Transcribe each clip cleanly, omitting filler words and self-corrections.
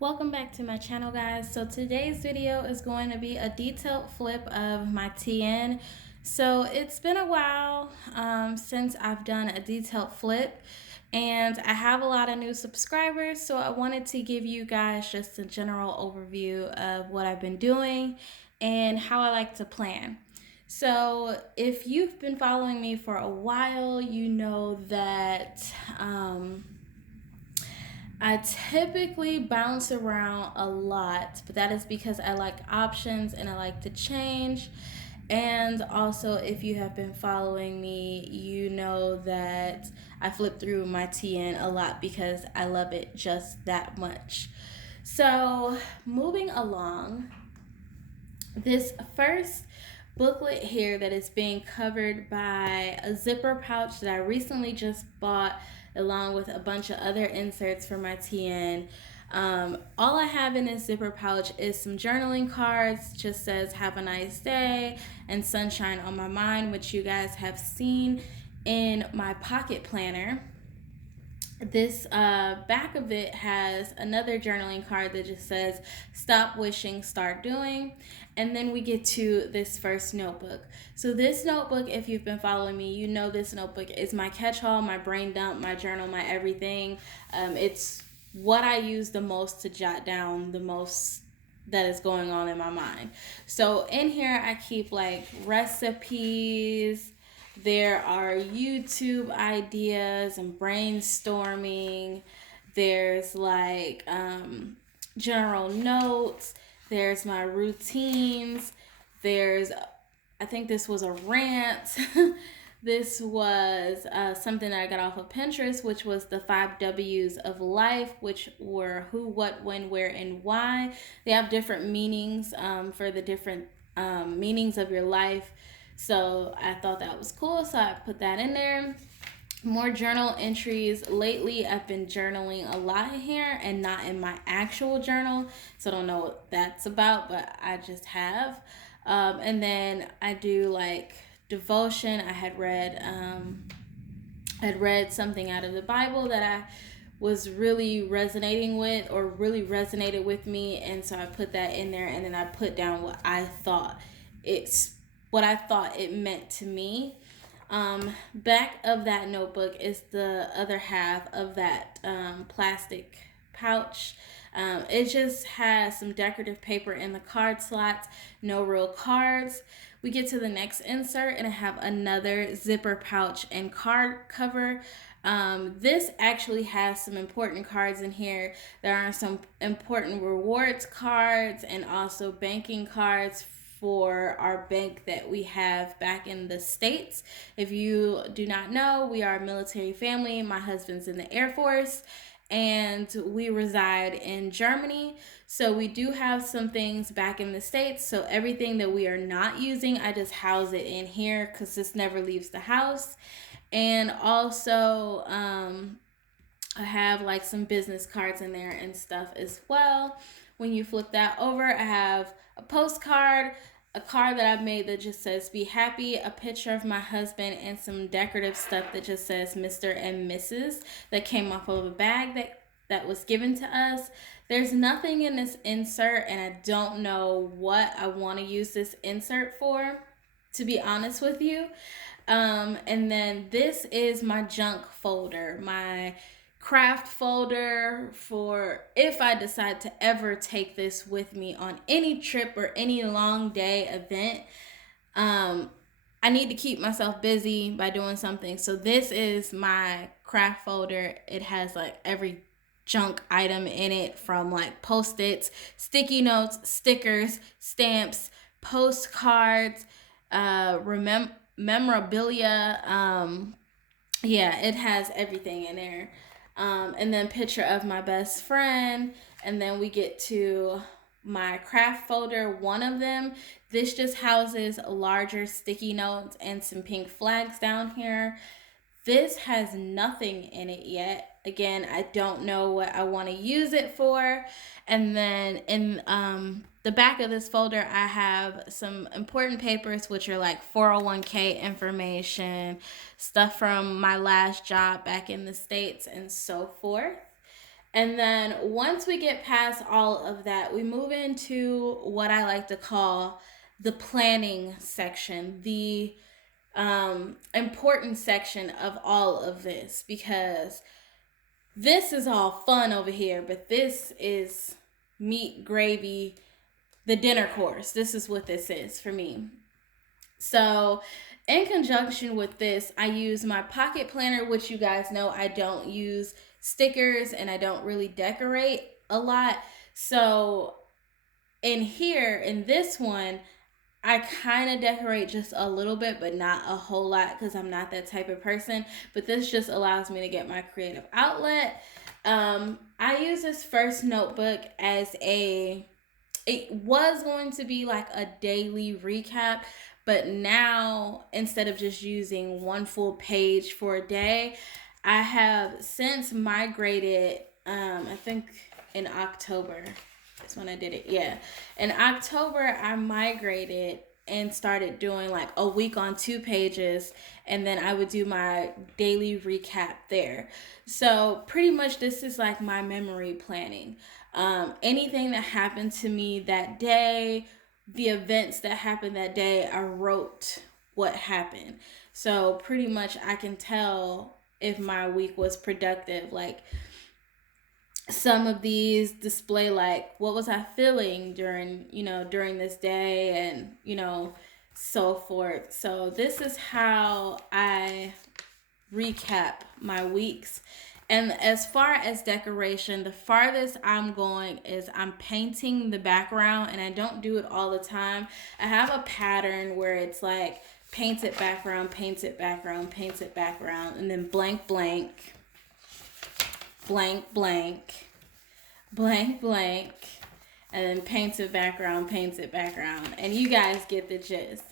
Welcome back to my channel, guys. So today's video is going to be a detailed flip of my TN. So it's been a while since I've done a detailed flip, and I have a lot of new subscribers, so I wanted to give you guys just a general overview of what I've been doing and how I like to plan. So if you've been following me for a while, you know that I typically bounce around a lot, but that is because I like options and I like to change. And also, if you have been following me, you know that I flip through my TN a lot because I love it just that much. So, moving along, this first booklet here that is being covered by a zipper pouch that I recently just bought along with a bunch of other inserts for my TN. All I have in this zipper pouch is some journaling cards, just says have a nice day and sunshine on my mind, which you guys have seen in my pocket planner. This back of it has another journaling card that just says stop wishing, start doing. And then we get to this first notebook. So this notebook, if you've been following me, you know this notebook is my catch-all, my brain dump, my journal, my everything. It's what I use the most to jot down the most that is going on in my mind. So in here I keep like recipes, there are YouTube ideas and brainstorming. There's like general notes. There's my routines. There's, I think this was a rant. This was something that I got off of Pinterest, which was the 5 W's of life, which were who, what, when, where, and why. They have different meanings for the different meanings of your life. So I thought that was cool, so I put that in there. More journal entries. Lately, I've been journaling a lot in here and not in my actual journal, so I don't know what that's about, but I just have. And then I do like devotion. I had read something out of the Bible that I was really resonating with or really resonated with me, and so I put that in there, and then I put down what I thought it meant to me. Back of that notebook is the other half of that plastic pouch. It just has some decorative paper in the card slots, no real cards. We get to the next insert and I have another zipper pouch and card cover. This actually has some important cards in here. There are some important rewards cards and also banking cards for our bank that we have back in the States. If you do not know, we are a military family. My husband's in the Air Force and we reside in Germany. So we do have some things back in the States. So everything that we are not using, I just house it in here because this never leaves the house. And also, I have like some business cards in there and stuff as well. When you flip that over, I have a postcard, a card that I've made that just says be happy, a picture of my husband, and some decorative stuff that just says Mr. and Mrs. that came off of a bag that was given to us. There's nothing in this insert, and I don't know what I want to use this insert for, to be honest with you. And then this is my junk folder, my craft folder for if I decide to ever take this with me on any trip or any long day event. I need to keep myself busy by doing something. So this is my craft folder. It has like every junk item in it, from like post-its, sticky notes, stickers, stamps, postcards, memorabilia. Yeah, it has everything in there. And then picture of my best friend. And then we get to my craft folder, one of them. This just houses larger sticky notes and some pink flags down here. This has nothing in it yet. Again, I don't know what I want to use it for. And then in the back of this folder, I have some important papers, which are like 401k information, stuff from my last job back in the States, and so forth. And then once we get past all of that, we move into what I like to call the planning section, the important section of all of this, because this is all fun over here, but this is meat, gravy, the dinner course. This is what this is for me. So, in conjunction with this, I use my pocket planner, which you guys know I don't use stickers and I don't really decorate a lot. So, in here, in this one, I kind of decorate just a little bit, but not a whole lot because I'm not that type of person. But this just allows me to get my creative outlet. I use this first notebook as a, it was going to be like a daily recap, but now instead of just using one full page for a day, I have since migrated, I think in October is when I did it. Yeah. In October, I migrated and started doing like a week on 2 pages, and then I would do my daily recap there. So pretty much this is like my memory planning. Anything that happened to me that day, the events that happened that day, I wrote what happened. So pretty much I can tell if my week was productive. Like some of these display like what was I feeling during, during this day, and so forth. So this is how I recap my weeks. And as far as decoration, the farthest I'm going is I'm painting the background, and I don't do it all the time. I have a pattern where it's like painted background, painted background, painted background, and then blank, blank, blank, blank, blank, blank, and then painted background. And you guys get the gist.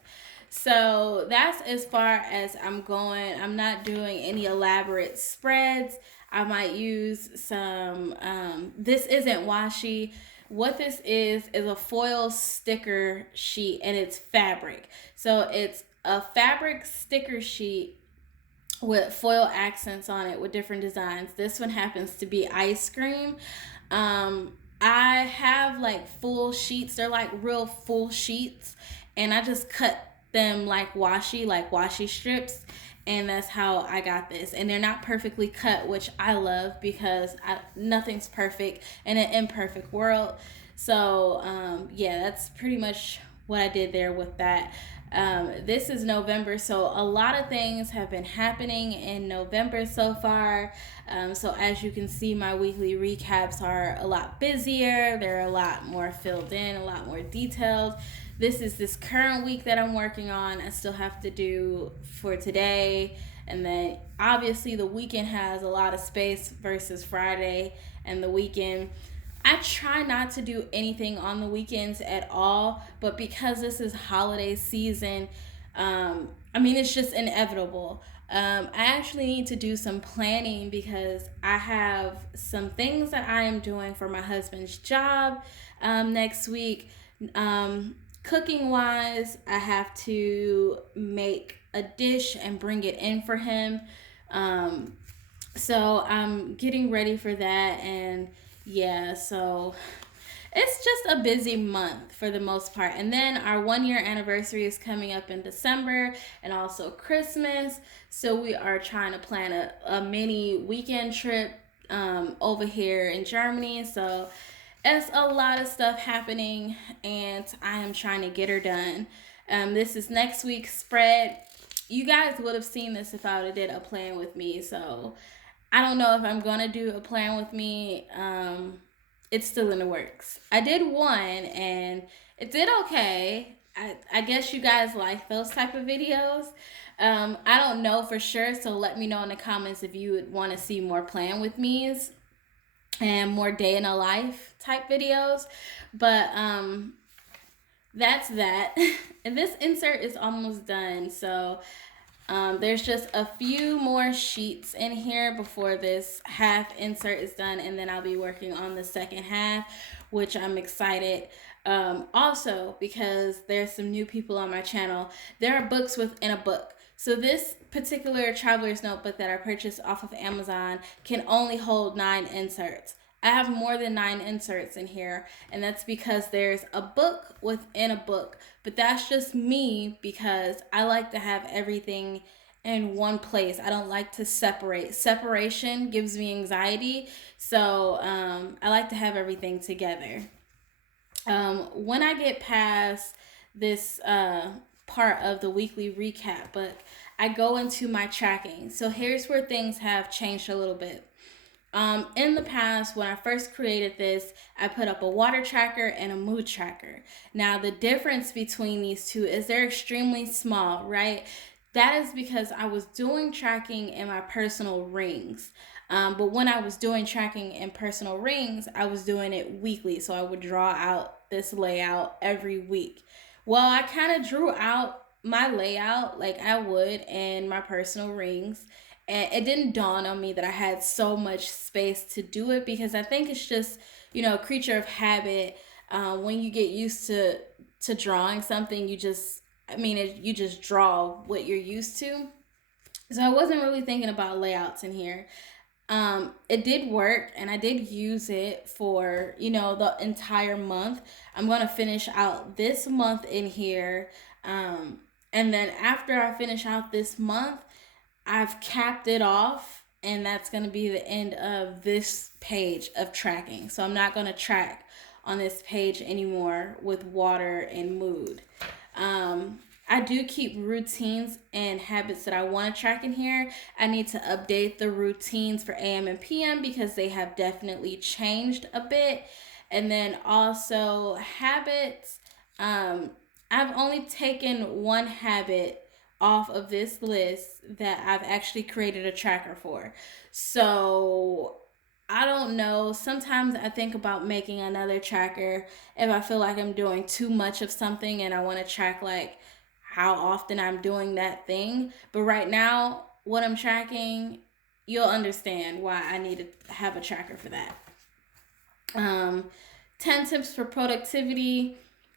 So that's as far as I'm going. I'm not doing any elaborate spreads. I might use some, this isn't washi. What this is a foil sticker sheet, and it's fabric. So it's a fabric sticker sheet with foil accents on it with different designs. This one happens to be ice cream. I have like full sheets. They're like real full sheets, and I just cut them like washi strips, and that's how I got this. And they're not perfectly cut, which I love because nothing's perfect in an imperfect world. So yeah, that's pretty much what I did there with that. This is November, so a lot of things have been happening in November so far. So as you can see, my weekly recaps are a lot busier. They're a lot more filled in, a lot more detailed. This is this current week that I'm working on. I still have to do for today. And then obviously the weekend has a lot of space versus Friday and the weekend. I try not to do anything on the weekends at all, but because this is holiday season, it's just inevitable. I actually need to do some planning because I have some things that I am doing for my husband's job next week. Cooking wise, I have to make a dish and bring it in for him. So I'm getting ready for that, and yeah, so it's just a busy month for the most part. And then our 1 year anniversary is coming up in December, and also Christmas. So we are trying to plan a mini weekend trip over here in Germany. So it's a lot of stuff happening, and I am trying to get her done. This is next week's spread. You guys would have seen this if I would have did a plan with me. So I don't know if I'm gonna do a plan with me. It's still in the works. I did one and it did okay. I guess you guys like those type of videos. I don't know for sure, so let me know in the comments if you would want to see more plan with me's and more day in a life type videos. But that's that. And this insert is almost done, so there's just a few more sheets in here before this half insert is done, and then I'll be working on the second half, which I'm excited. Also, because there's some new people on my channel, there are books within a book. So this particular traveler's notebook that I purchased off of Amazon can only hold 9 inserts. I have more than 9 inserts in here, and that's because there's a book within a book. But that's just me because I like to have everything in one place. I don't like to separate. Separation gives me anxiety, so I like to have everything together. When I get past this part of the weekly recap book, I go into my tracking. So here's where things have changed a little bit. In the past, when I first created this, I put up a water tracker and a mood tracker. Now, the difference between these two is they're extremely small, right? That is because I was doing tracking in my personal rings. But when I was doing tracking in personal rings, I was doing it weekly. So I would draw out this layout every week. Well, I kind of drew out my layout like I would in my personal rings, and it didn't dawn on me that I had so much space to do it because I think it's just, a creature of habit. When you get used to drawing something, you just draw what you're used to. So I wasn't really thinking about layouts in here. It did work, and I did use it for the entire month. I'm going to finish out this month in here, um, and then after I finish out this month, I've capped it off, and that's going to be the end of this page of tracking. So I'm not going to track on this page anymore with water and mood. I do keep routines and habits that I want to track in here. I need to update the routines for AM and PM because they have definitely changed a bit. And then also habits. Um, I've only taken one habit off of this list that I've actually created a tracker for. So I don't know. Sometimes I think about making another tracker if I feel like I'm doing too much of something and I want to track like how often I'm doing that thing. But right now, what I'm tracking, you'll understand why I need to have a tracker for that. Um, 10 tips for productivity.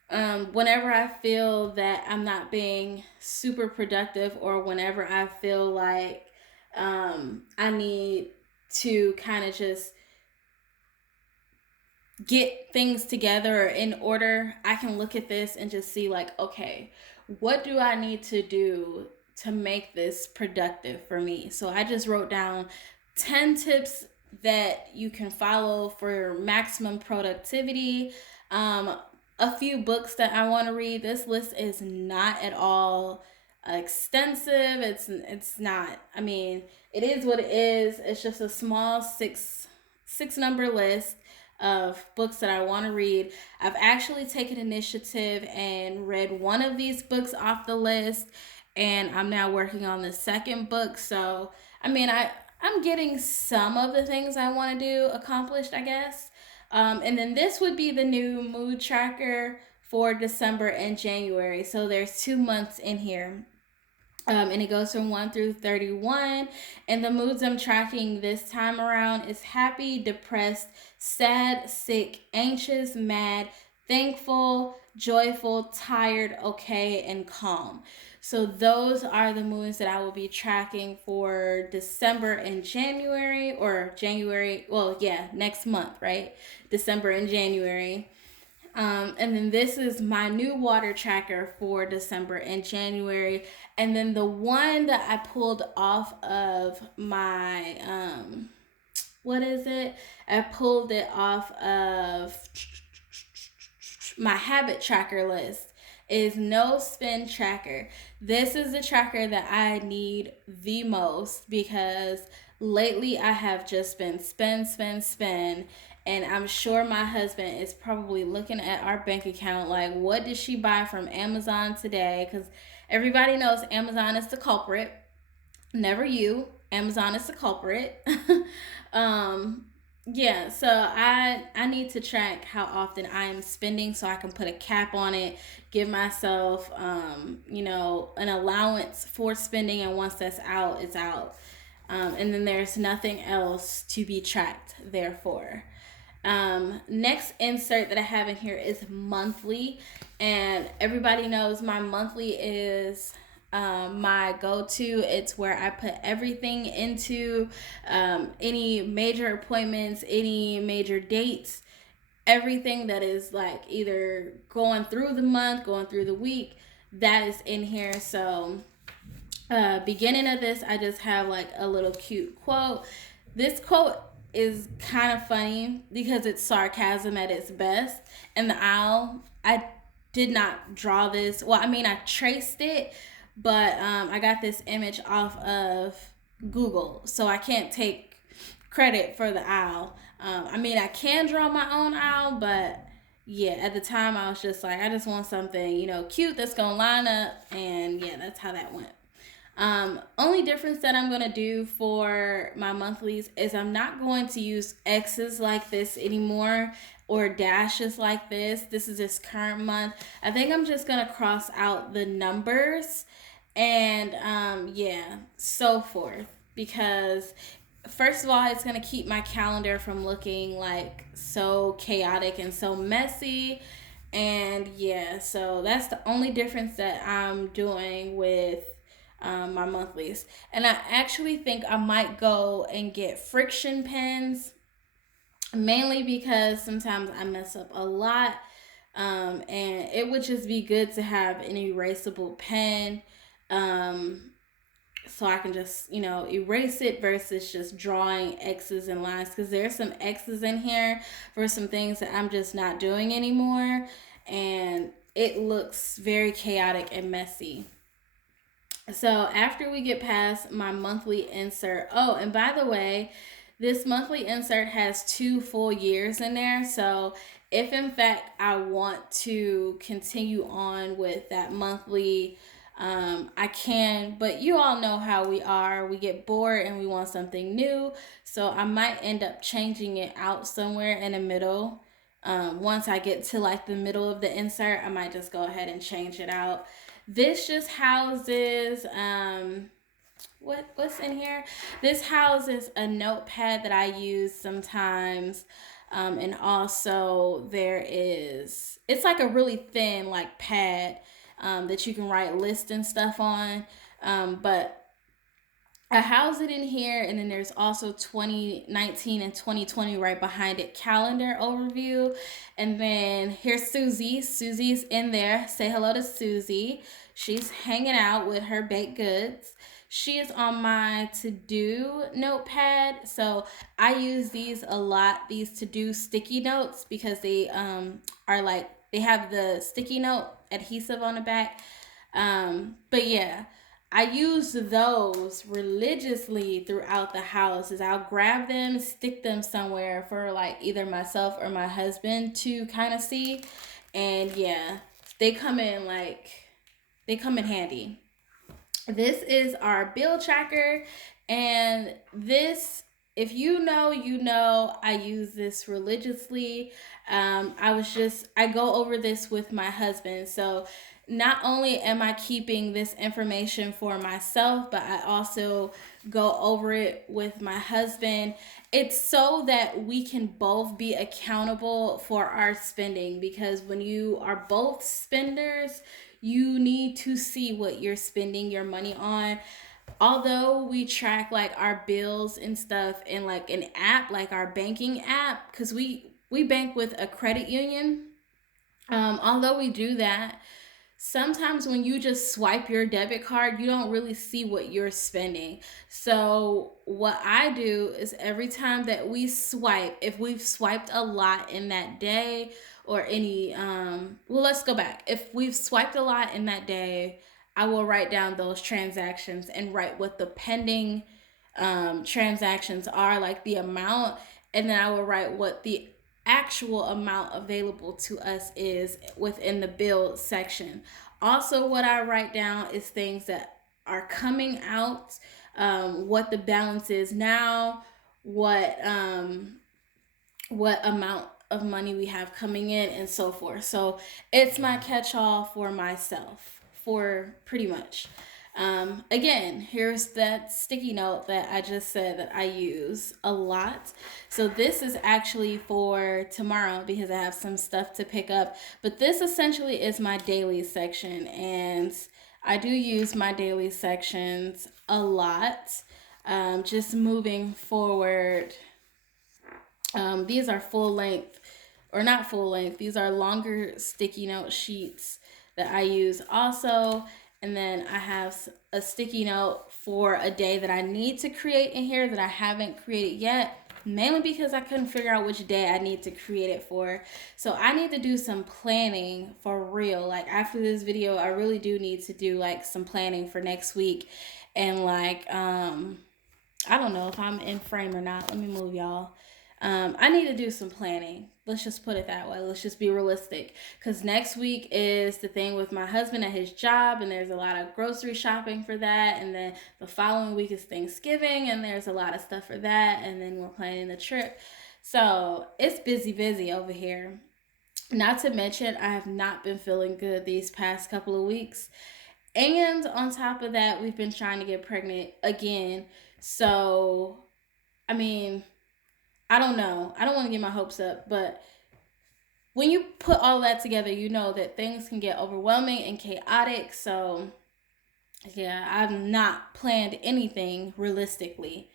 Whenever I feel that I'm not being super productive, or whenever I feel like I need to kind of just get things together or in order, I can look at this and just see, like, okay, what do I need to do to make this productive for me? So I just wrote down 10 tips that you can follow for maximum productivity. Um, a few books that I want to read. This list is not at all extensive. It's not. I mean, it is what it is. It's just a small six number list of books that I want to read. I've actually taken initiative and read one of these books off the list, and I'm now working on the second book. So, I mean, I'm getting some of the things I want to do accomplished, I guess. And then this would be the new mood tracker for December and January. So there's 2 months in here. And it goes from 1 through 31. And the moods I'm tracking this time around is happy, depressed, sad, sick, anxious, mad, thankful, joyful, tired, okay, and calm. So those are the moods that I will be tracking for December and January, or January, well, yeah, next month, right? December and January. And then this is my new water tracker for December and January. And then the one that I pulled off of my, what is it? I pulled it off of my habit tracker list is no spin tracker. This is the tracker that I need the most because lately I have just been spend, spend, spend. And I'm sure my husband is probably looking at our bank account like, what did she buy from Amazon today? Because everybody knows Amazon is the culprit. Never you. Amazon is the culprit. um, yeah, so I need to track how often I am spending so I can put a cap on it, give myself an allowance for spending, and once that's out, it's out. And then there's nothing else to be tracked, therefore. Next insert that I have in here is monthly, and everybody knows my monthly is my go-to. It's where I put everything into, any major appointments, any major dates, everything that is like either going through the month, going through the week, that is in here. So beginning of this, I just have like a little cute quote. This quote is kind of funny because it's sarcasm at its best. And the owl, I did not draw this. Well, I mean, I traced it, but I got this image off of Google, so I can't take credit for the owl. I mean, I can draw my own owl, but yeah, at the time I was just like, I just want something, cute that's gonna line up, and yeah, that's how that went. Only difference that I'm going to do for my monthlies is I'm not going to use X's like this anymore or dashes like this. This is this current month. I think I'm just going to cross out the numbers and yeah, so forth. Because first of all, it's going to keep my calendar from looking like so chaotic and so messy. And yeah, so that's the only difference that I'm doing with my monthlies. And I actually think I might go and get friction pens, mainly because sometimes I mess up a lot. And it would just be good to have an erasable pen. Um, so I can just, erase it versus just drawing X's and lines. Because there's some X's in here for some things that I'm just not doing anymore. And it looks very chaotic and messy. So after we get past my monthly insert, oh, and by the way, this monthly insert has 2 full years in there. So if in fact I want to continue on with that monthly, I can, but you all know how we are. We get bored and we want something new. So I might end up changing it out somewhere in the middle. Once I get to like the middle of the insert, I might just go ahead and change it out. This just houses what's in here? This houses a notepad that I use sometimes. And also there is, it's like a really thin like pad that you can write lists and stuff on. But I house it in here, and then there's also 2019 and 2020 right behind it, calendar overview. And then here's Susie. Susie's in there. Say hello to Susie. She's hanging out with her baked goods. She is on my to do notepad. So I use these a lot, these to do sticky notes, because they are like, they have the sticky note adhesive on the back. But yeah, I use those religiously throughout the house. Is I'll grab them, stick them somewhere for like either myself or my husband to kind of see. And yeah, they come in like they come in handy. This is our bill tracker, and this, if you know, you know, I use this religiously. I go over this with my husband. So not only am I keeping this information for myself, but I also go over it with my husband. It's so that we can both be accountable for our spending, because when you are both spenders, you need to see what you're spending your money on. Although we track like our bills and stuff in like an app, like our banking app, because we bank with a credit union. Although we do that, sometimes when you just swipe your debit card, you don't really see what you're spending. So, what I do is every time that we swipe, if we've swiped a lot in that day, or any, well, let's go back. If we've swiped a lot in that day, I will write down those transactions and write what the pending transactions are, like the amount, and then I will write what the actual amount available to us is within the bill section. Also, what I write down is things that are coming out, what the balance is now, what what amount of money we have coming in, and so forth. So it's my catch all for myself, for pretty much. Again, here's that sticky note that I just said that I use a lot. So this is actually for tomorrow because I have some stuff to pick up. But this essentially is my daily section. And I do use my daily sections a lot. Just moving forward, these are full length, or not full length, these are longer sticky note sheets that I use also. And then I have a sticky note for a day that I need to create in here that I haven't created yet, mainly because I couldn't figure out which day I need to create it for. So I need to do some planning for real. Like after this video, I really do need to do like some planning for next week. And like I don't know if I'm in frame or not. Let me move y'all. I need to do some planning. Let's just put it that way. Let's just be realistic. Because next week is the thing with my husband at his job, and there's a lot of grocery shopping for that. And then the following week is Thanksgiving, and there's a lot of stuff for that. And then we're planning the trip. So it's busy, busy over here. Not to mention, I have not been feeling good these past couple of weeks. And on top of that, we've been trying to get pregnant again. So, I mean, I don't know. I don't want to get my hopes up, but when you put all that together, you know that things can get overwhelming and chaotic. So, yeah, I've not planned anything realistically.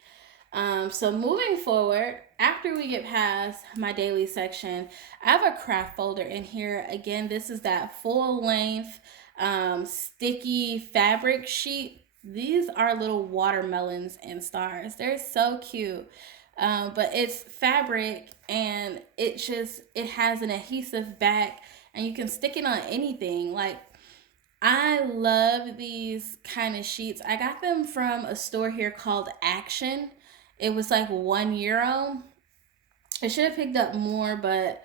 So moving forward, after we get past my daily section, I have a craft folder in here. Again, this is that full length sticky fabric sheet. These are little watermelons and stars. They're so cute. But it's fabric and it has an adhesive back and you can stick it on anything. Like I love these kind of sheets. I got them from a store here called Action. It was like €1. I should have picked up more, but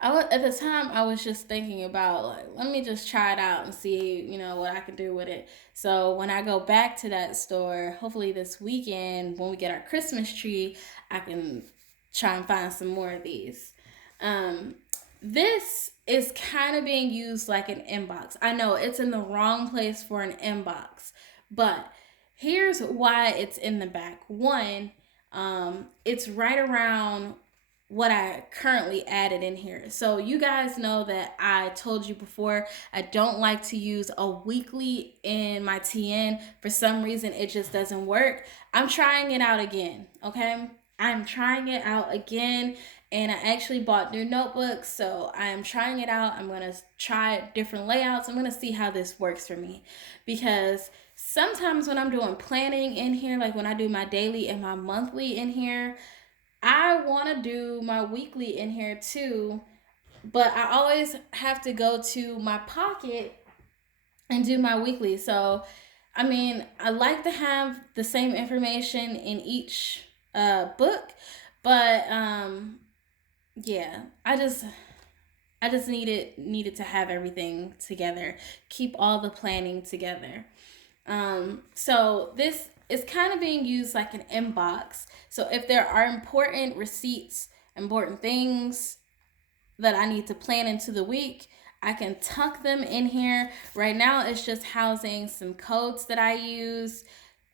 at the time I was just thinking about like let me just try it out and see what I can do with it. So when I go back to that store, hopefully this weekend when we get our Christmas tree, I can try and find some more of these. Um, this is kind of being used like an inbox. I know it's in the wrong place for an inbox, but here's why it's in the back. One, it's right around what I currently added in here. So you guys know that I told you before I don't like to use a weekly in my TN. For some reason it just doesn't work. I'm trying it out again, okay? I'm trying it out again and I actually bought new notebooks, so I am trying it out. I'm going to try different layouts. I'm going to see how this works for me because sometimes when I'm doing planning in here, like when I do my daily and my monthly in here, I want to do my weekly in here too, but I always have to go to my pocket and do my weekly. So, I mean, I like to have the same information in each book, but yeah, I just needed to have everything together, keep all the planning together. So this is kind of being used like an inbox. So if there are important receipts, important things that I need to plan into the week, I can tuck them in here. Right now, it's just housing some codes that I use.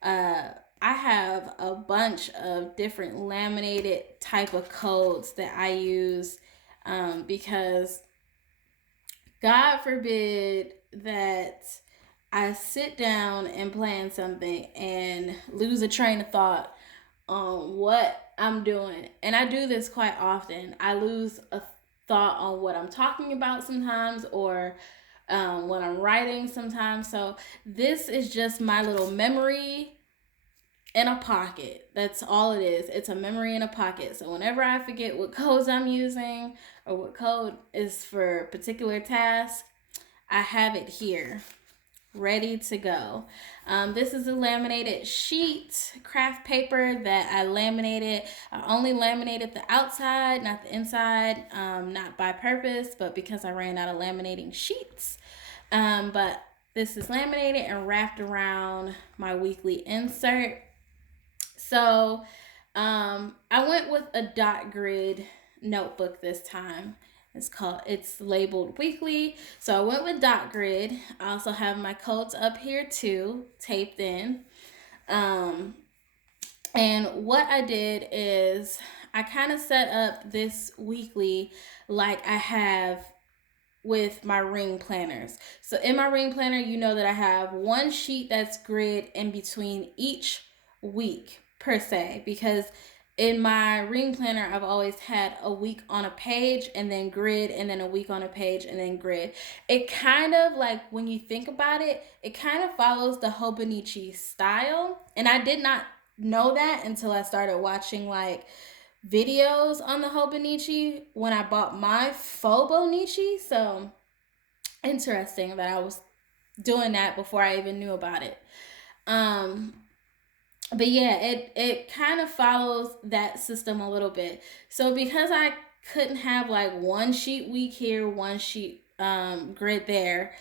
Uh, I have a bunch of different laminated type of codes that I use because God forbid that I sit down and plan something and lose a train of thought on what I'm doing. And I do this quite often. I lose a thought on what I'm talking about sometimes or when I'm writing sometimes. So this is just my little memory in a pocket. That's all it is. It's a memory in a pocket. So whenever I forget what codes I'm using or what code is for a particular task, I have it here ready to go. This is a laminated sheet craft paper that I laminated. I only laminated the outside, not the inside, not by purpose, but because I ran out of laminating sheets. But this is laminated and wrapped around my weekly insert. So I went with a dot grid notebook this time. It's labeled weekly. So I went with dot grid. I also have my codes up here too, taped in. Um, and what I did is I kind of set up this weekly like I have with my ring planners. So in my ring planner, you know that I have one sheet that's grid in between each week per se, because in my ring planner I've always had a week on a page and then grid, and then a week on a page and then grid. It kind of, like, when you think about it, it kind of follows the Hobonichi style, and I did not know that until I started watching like videos on the Hobonichi when I bought my Fobonichi. So interesting that I was doing that before I even knew about it. Um, but yeah, it kind of follows that system a little bit. So because I couldn't have like one sheet week here, one sheet grid there,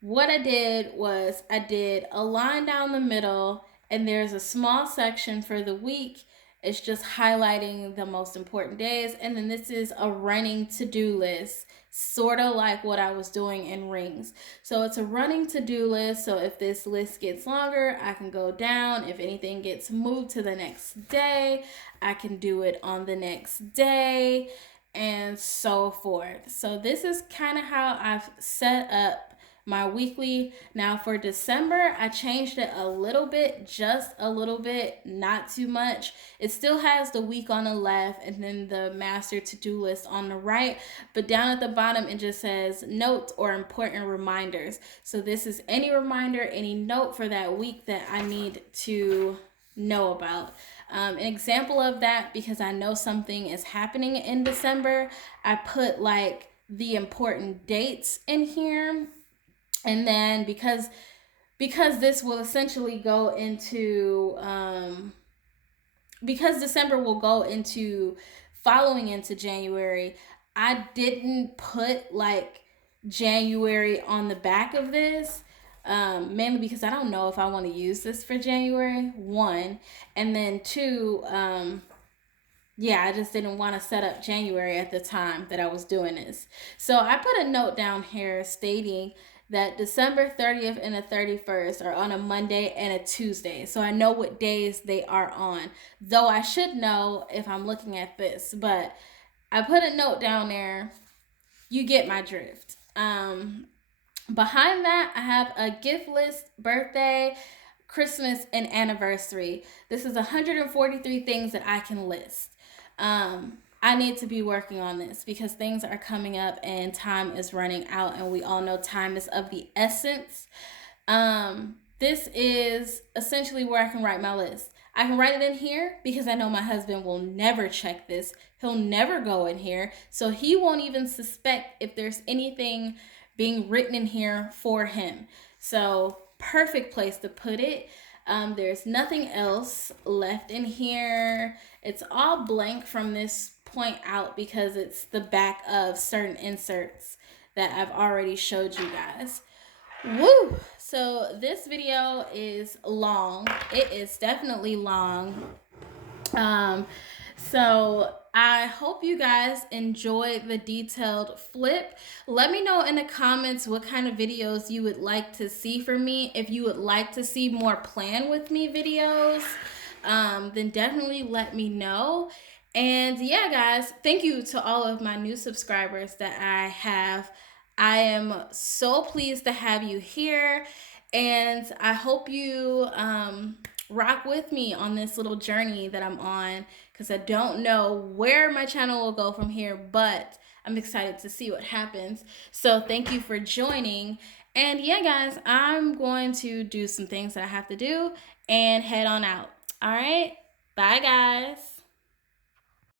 what I did was I did a line down the middle, and there's a small section for the week. It's just highlighting the most important days. And then this is a running to do list, sort of like what I was doing in rings. So it's a running to do list. So if this list gets longer, I can go down. If anything gets moved to the next day, I can do it on the next day, and so forth. So this is kind of how I've set up my weekly. Now for December, I changed it a little bit, just a little bit, not too much. It still has the week on the left and then the master to-do list on the right, but down at the bottom it just says notes or important reminders. So this is any reminder, any note for that week that I need to know about. An example of that, because I know something is happening in December, I put like the important dates in here. And then because this will essentially go into because December will go into following into January, I didn't put like January on the back of this. Mainly because I don't know if I want to use this for January, one, and then two, yeah, I just didn't want to set up January at the time that I was doing this. So I put a note down here stating that December 30th and the 31st are on a Monday and a Tuesday. So I know what days they are on. Though I should know if I'm looking at this, but I put a note down there. You get my drift. Behind that, I have a gift list, birthday, Christmas, and anniversary. This is 143 things that I can list. I need to be working on this because things are coming up and time is running out, and we all know time is of the essence. This is essentially where I can write my list. I can write it in here because I know my husband will never check this. He'll never go in here, so he won't even suspect if there's anything being written in here for him. So perfect place to put it. There's nothing else left in here. It's all blank from this point out because it's the back of certain inserts that I've already showed you guys. Woo! So this video is long. It is definitely long. So I hope you guys enjoyed the detailed flip. Let me know in the comments what kind of videos you would like to see from me. If you would like to see more plan with me videos, then definitely let me know. And yeah, guys, thank you to all of my new subscribers that I have. I am so pleased to have you here, and I hope you rock with me on this little journey that I'm on, because I don't know where my channel will go from here, but I'm excited to see what happens. So thank you for joining. And yeah, guys, I'm going to do some things that I have to do and head on out. All right, bye, guys.